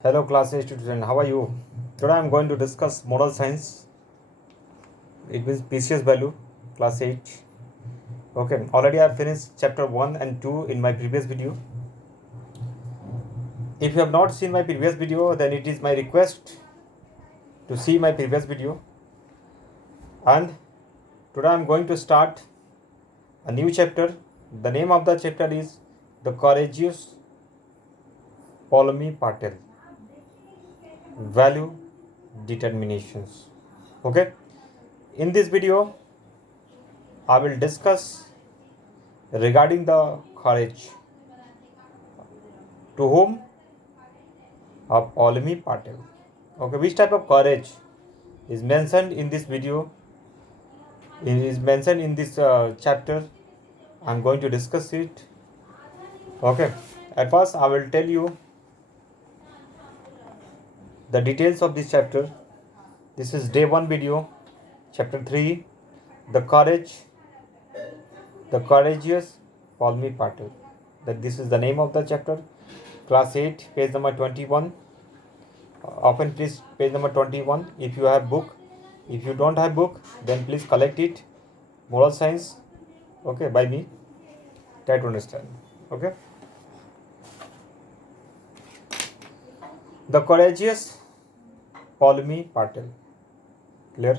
Hello class 8 student, how are you? Today I am going to discuss moral science. It means precious value, class 8. Okay, already I have finished chapter 1 and 2 in my previous video. If you have not seen my previous video, then it is my request to see my previous video. And today I am going to start a new chapter. The name of the chapter is The Courageous Ptolemy Patel. Value Determinations. Okay, in this video I will discuss regarding the courage. To whom? Of Ptolemy Patel. Okay, which type of courage is mentioned in this video? It is mentioned in this chapter. I'm going to discuss it. Okay, at first I will tell you the details of this chapter. This is day 1 video, chapter 3, the courage, the courageous Ptolemy Patel. That this is the name of the chapter. Class 8, page number 21. Open please page number 21 if you have book. If you don't have book, then please collect it. Moral science, okay, by me. Try to understand. Okay. The courageous Ptolemy Patel. Clear?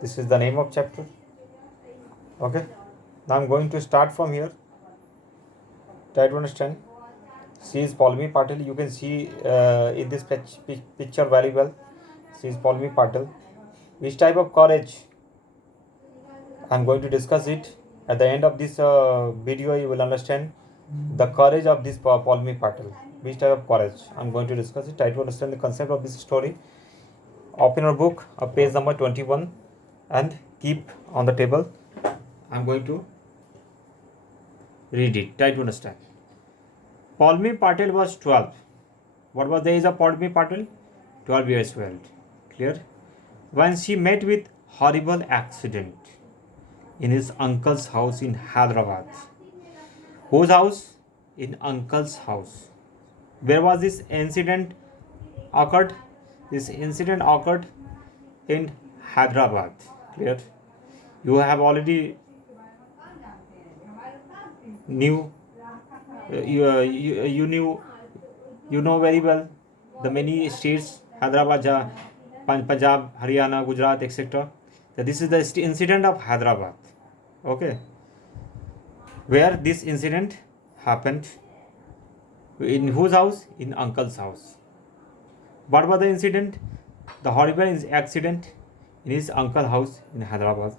This is the name of chapter. Okay. Now I'm going to start from here. Try to understand. She is Ptolemy Patel. You can see in this picture very well. She is Ptolemy Patel. Which type of courage? I'm going to discuss it. At the end of this video, you will understand the courage of this Ptolemy Patel. Which type of courage? I'm going to discuss it. Try to understand the concept of this story. Open your book, page number 21, and keep on the table. I'm going to read it. Try to understand. Ptolemy Patel was 12. What was the age of Ptolemy Patel? 12 years old. Clear? When she met with horrible accident in his uncle's house in Hyderabad. Whose house? In uncle's house. Where was this incident occurred? This incident occurred in Hyderabad. Clear? You have already knew. You know very well the many states Hyderabad, Punjab, Haryana, Gujarat, etc. So this is the incident of Hyderabad. Okay. Where this incident happened? In whose house? In uncle's house. What was the incident? The horrible accident in his uncle's house in Hyderabad.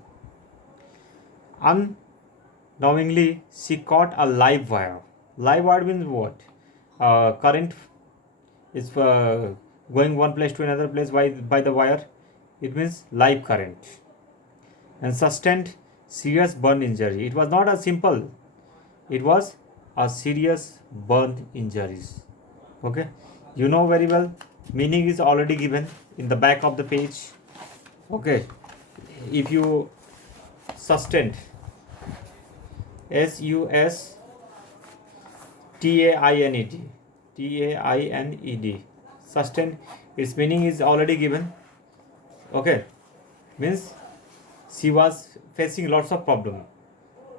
Unknowingly, she caught a live wire. Live wire means what? Current is going one place to another place by the wire. It means live current. And sustained serious burn injury. It was not a simple. It was a serious burn injuries. Okay. You know very well. Meaning is already given in the back of the page. Okay. If you sustained, SUSTAINED, sustained, its meaning is already given. Okay, means she was facing lots of problem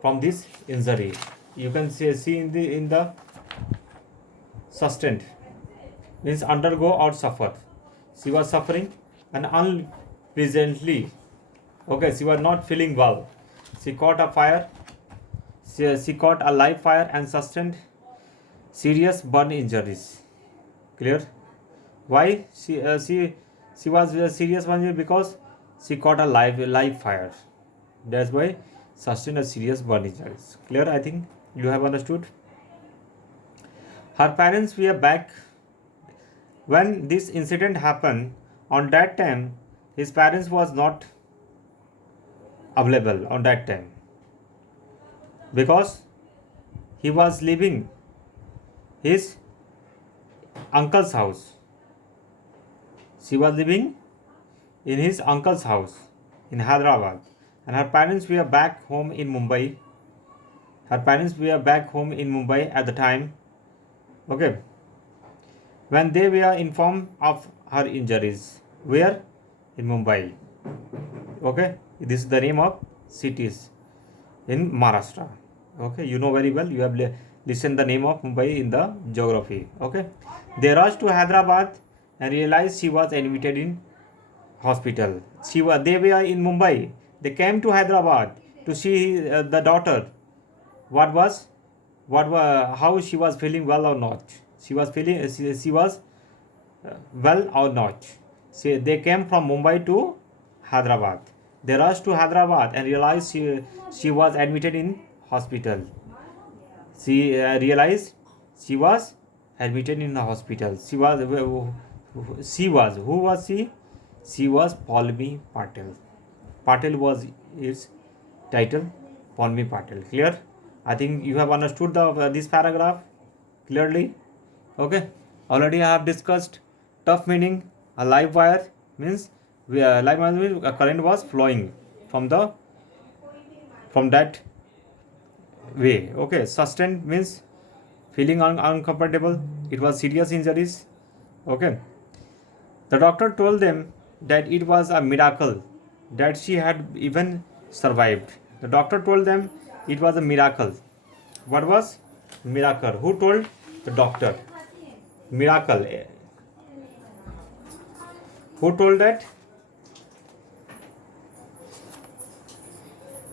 from this injury. You can see in the sustained means undergo or suffer. She was suffering and unpleasantly. Okay, she was not feeling well. She caught a fire. She caught a live fire and sustained serious burn injuries. Clear? Why she was a serious one? Because she caught a live fire. That's why sustained a serious burn injuries. Clear? I think you have understood. Her parents were back when this incident happened. On that time, his parents was not available on that time because he was leaving his uncle's house. She was living in his uncle's house in Hyderabad, and her parents were back home in Mumbai. Her parents were back home in Mumbai at the time. Okay. when they were informed of her injuries. Where? In Mumbai. Okay, this is the name of cities in Maharashtra. Okay, you know very well. You have listened the name of Mumbai in the geography. Okay, they rushed to Hyderabad and realized she was admitted in hospital. They were in Mumbai. They came to Hyderabad to see the daughter. What was how she was feeling well or not? She was well or not. See, they came from Mumbai to Hyderabad. They rushed to Hyderabad and realized she was admitted in hospital. She realized she was admitted in the hospital. Who was she? She was Palmi Patel. Patel was its title. Palmi Patel. Clear? I think you have understood this paragraph clearly. Okay. Already I have discussed tough meaning. A live wire means live wire means a current was flowing from that way. Okay. Sustained means feeling uncomfortable. It was serious injuries. Okay. The doctor told them that it was a miracle that she had even survived. The doctor told them it was a miracle. What was miracle? Who told? The doctor. Miracle. Who told that?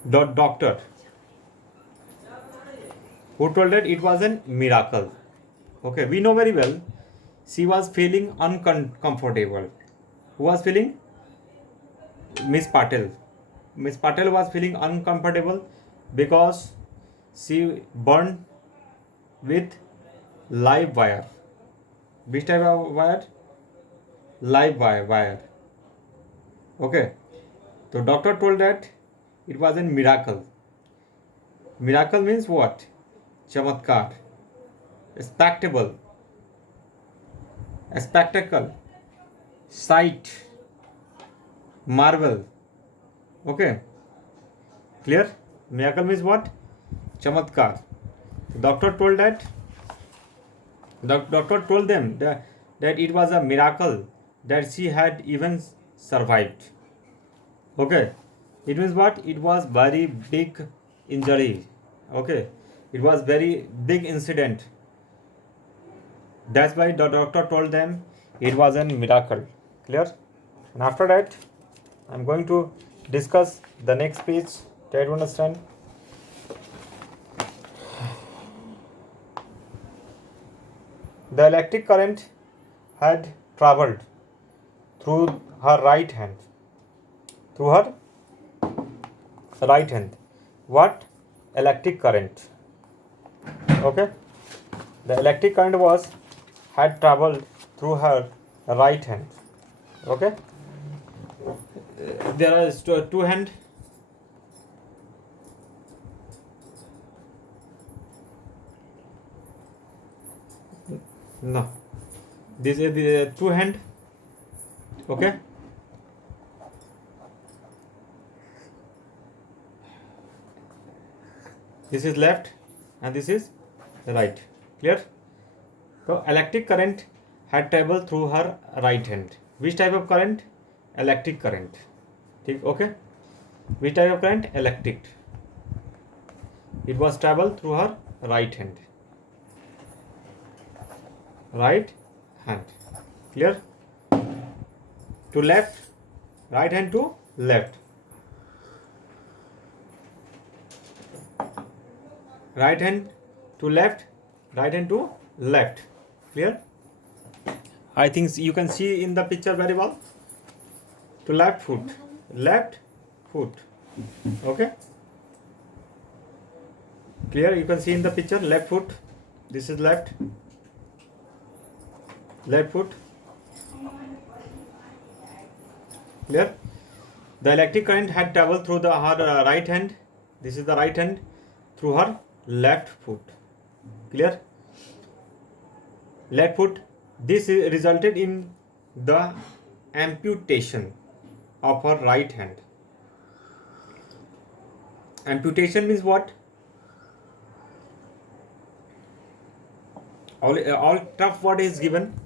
The doctor. Who told that it was a miracle? Okay, we know very well. She was feeling uncomfortable. Who was feeling? Miss Patel. Miss Patel was feeling uncomfortable because she burned with live wire. Which type of wire? Live wire. Okay. So doctor told that it was a miracle. Miracle means what? Chamatkar. Spectacle. Spectacle. Sight. Marvel. Okay. Clear? Miracle means what? Chamatkar. Doctor told that. The doctor told them that it was a miracle that she had even survived. Okay. It means what? It was very big injury. Okay. It was very big incident. That's why the doctor told them it was a miracle. Clear? And after that, I'm going to discuss the next page. Try to understand. The electric current had traveled through her right hand. Through her right hand. What? Electric current. Okay. The electric current had traveled through her right hand. Okay. There are two hands. No. This is the two hand. Okay. This is left and this is right. Clear? So electric current had traveled through her right hand. Which type of current? Electric current. Okay. Which type of current? Electric. It was traveled through her right hand. Right hand. Clear? To left. Right hand to left. Right hand to left. Right hand to left. Clear? I think you can see in the picture very well. To left foot. Left foot. Okay. Clear? You can see in the picture left foot. This is left. Left foot. Clear? The electric current had traveled through her right hand. This is the right hand through her left foot. Clear? Left foot. This resulted in the amputation of her right hand. Amputation means what? All tough word is given.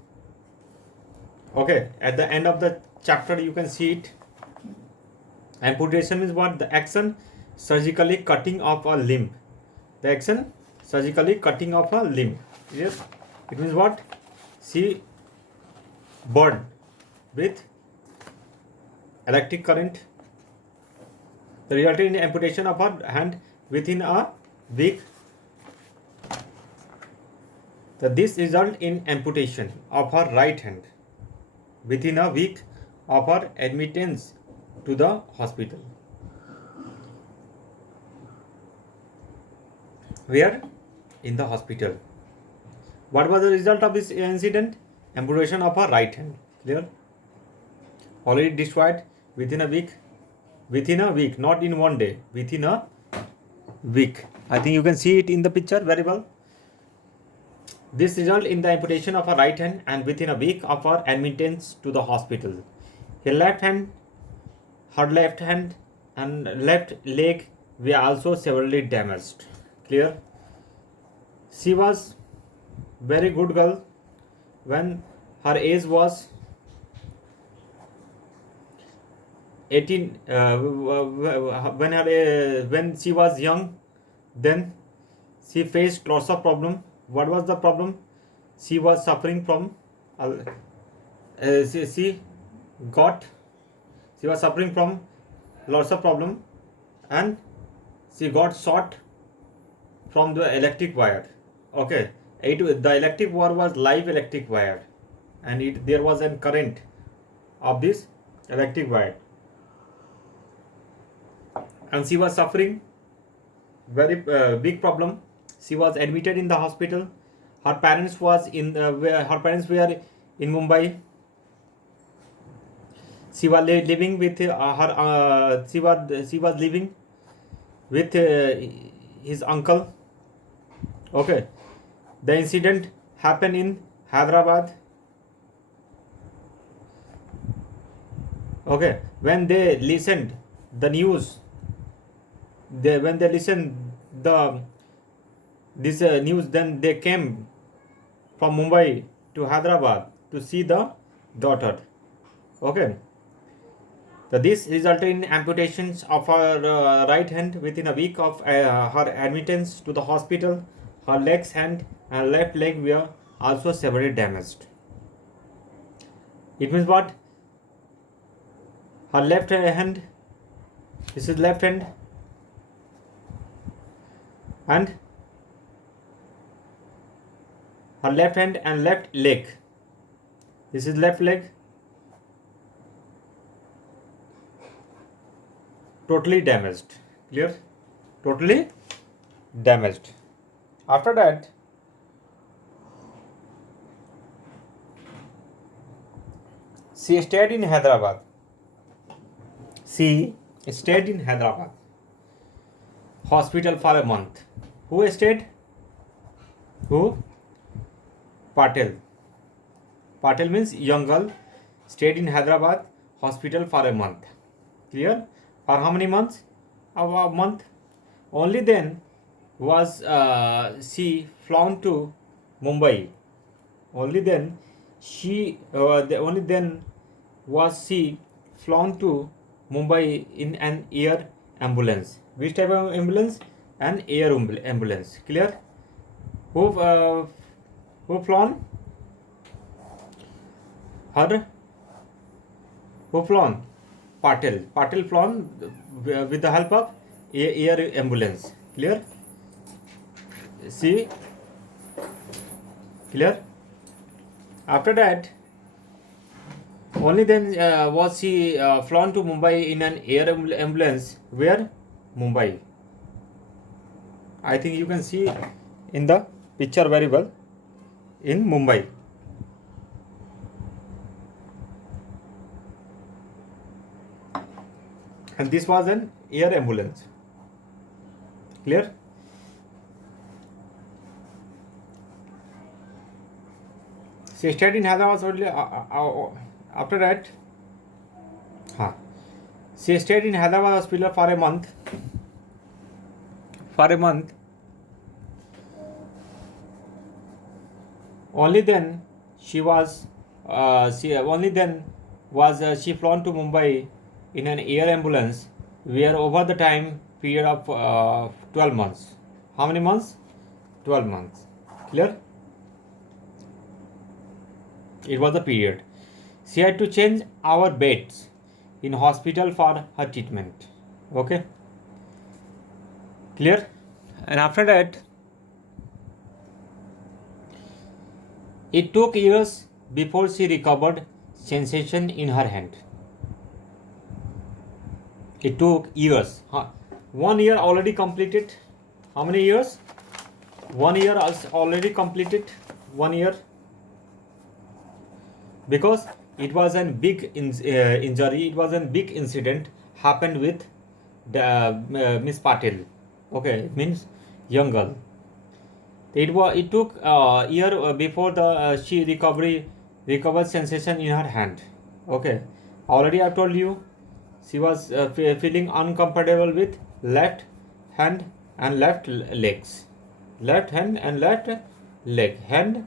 Okay, at the end of the chapter you can see it. Amputation is what? The action surgically cutting off a limb. The action surgically cutting off a limb. Yes, it means what? She burned with electric current. The resulted in amputation of her hand within a week. This result in amputation of her right hand within a week of her admittance to the hospital. Where? In the hospital. What was the result of this incident? Amputation of her right hand. Clear? Already destroyed within a week. Within a week, not in one day. Within a week. I think you can see it in the picture very well. This resulted in the amputation of her right hand and within a week of her admittance to the hospital. Her left hand and left leg were also severely damaged. Clear? She was very good girl when her age was 18. When she was young, then she faced lots of problem. What was the problem? She was suffering from she was suffering from lots of problem, and she got shot from the electric wire. Okay, the electric wire was live electric wire, and there was a current of this electric wire, and she was suffering very big problem. She was admitted in the hospital. Her parents were in Mumbai. She was living with she was living with his uncle. Okay, the incident happened in Hyderabad. Okay, when they listened the news, when they listened this news, then they came from Mumbai to Hyderabad to see the daughter. Okay, so this resulted in amputations of her right hand within a week of her admittance to the hospital. Her left hand and left leg were also severely damaged. It means what? Her left hand, this is left hand, and her left hand and left leg, this is left leg, totally damaged. Clear? Totally damaged. After that, she stayed in Hyderabad. She stayed in Hyderabad hospital for a month. Who stayed? Who? Patel. Patel means young girl stayed in Hyderabad hospital for a month. Clear? For how many months? A month. Only then was she flown to Mumbai. Only then was she flown to Mumbai in an air ambulance. Which type of ambulance? An air ambulance. Clear? Who flown? Her? Who flown? Patel. Patel flown with the help of air ambulance. Clear? See? Clear? After that, only then was she flown to Mumbai in an air ambulance. Where? Mumbai. I think you can see in the picture very well. In Mumbai. And this was an air ambulance. Clear? She stayed in Hyderabad only. After that, she stayed in Hyderabad hospital for a month. Only then she was She only then was she flown to Mumbai in an air ambulance, where over the time period of 12 months. How many months? 12 months. Clear? It was the period. She had to change our beds in hospital for her treatment. Okay? Clear? And after that, it took years before she recovered sensation in her hand. It took years. 1 year already completed. How many years? 1 year is already completed. 1 year. Because it was a big injury, it was a big incident happened with Miss Patel. Okay, it means young girl. It took a year before the she recovered sensation in her hand. Okay, already I told you she was feeling uncomfortable with left hand and left legs, left hand and left leg, hand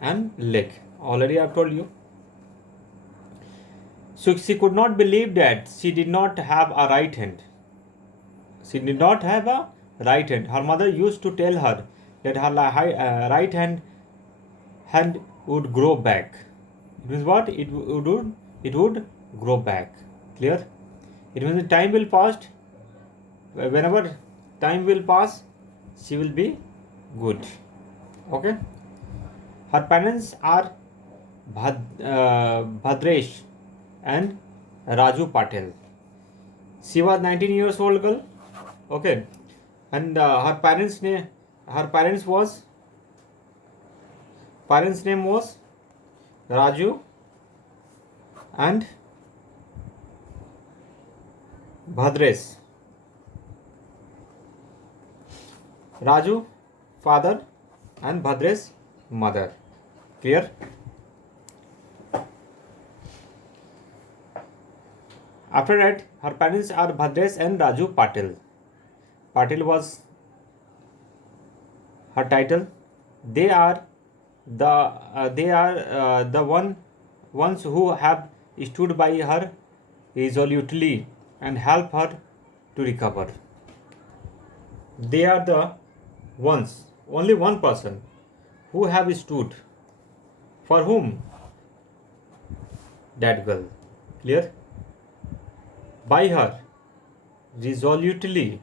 and leg. Already I told you. So she could not believe that she did not have a right hand. She did not have a right hand. Her mother used to tell her that her right hand would grow back. It means what? It would grow back. Clear? It means the time will pass. Whenever time will pass, she will be good. Okay. Her parents are Bhadresh and Raju Patel. She was 19 years old girl. Okay, and her parents name was Raju and Bhadresh. Raju father and Bhadresh mother. Clear? After that, her parents are Bhadresh and Raju Patel. Patel was her title. They are the ones who have stood by her resolutely and help her to recover. They are the ones, only one person, who have stood for whom? That girl. Clear? By her resolutely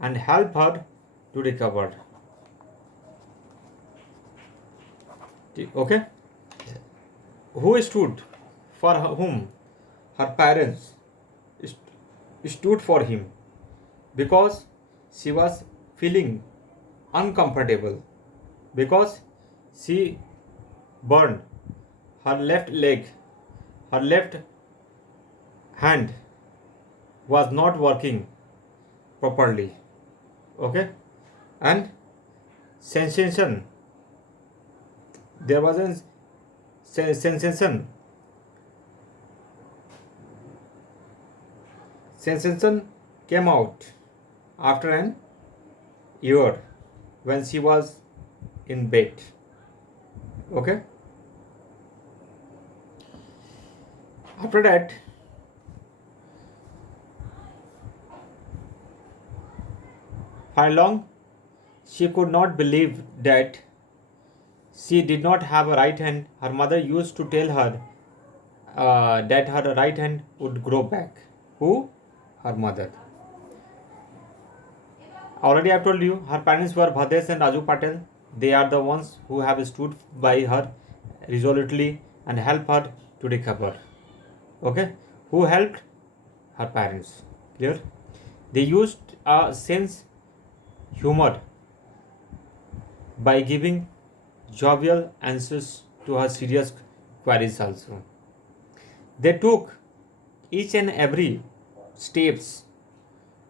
and help her to recover. Okay? Who stood for whom? Her parents stood for him because she was feeling uncomfortable, because she burned her left leg, her left hand was not working properly. Okay, and sensation, there was a sensation came out after an year when she was in bed. Okay, after that, for long she could not believe that she did not have a right hand. Her mother used to tell her that her right hand would grow back. Who? Her mother. Already I told you, her parents were Bhadresh and Raju Patel. They are the ones who have stood by her resolutely and helped her to recover. Okay? Who helped? Her parents. Clear? They used a sense humor by giving jovial answers to her serious queries also. They took each and every steps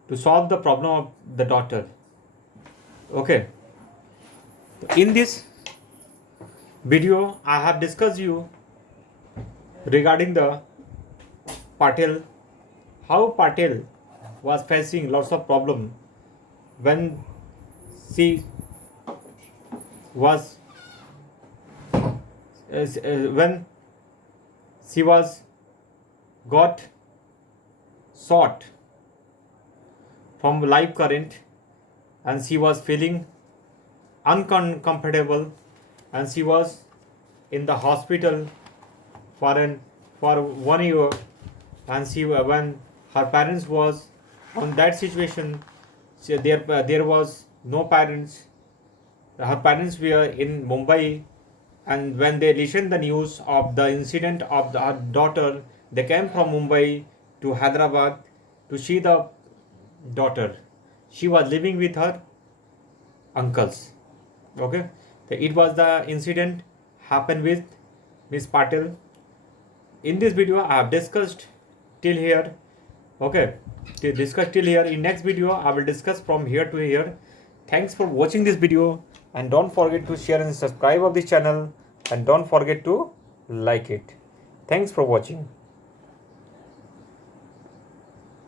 to solve the problem of the daughter. Okay. In this video, I have discussed you regarding the Patel, how Patel was facing lots of problem when she was when she was got shot from live current, and she was feeling uncomfortable, and she was in the hospital for 1 year, and she when her parents was on that situation, there was no parents. Her parents were in Mumbai, and when they listened the news of the incident of her daughter, they came from Mumbai to Hyderabad to see the daughter. She was living with her uncles. Okay, so it was the incident happened with Miss Patel. In this video, I have discussed till here. Okay, to discuss till here. In next video, I will discuss from here to here. Thanks for watching this video, and don't forget to share and subscribe of this channel, and don't forget to like it. Thanks for watching.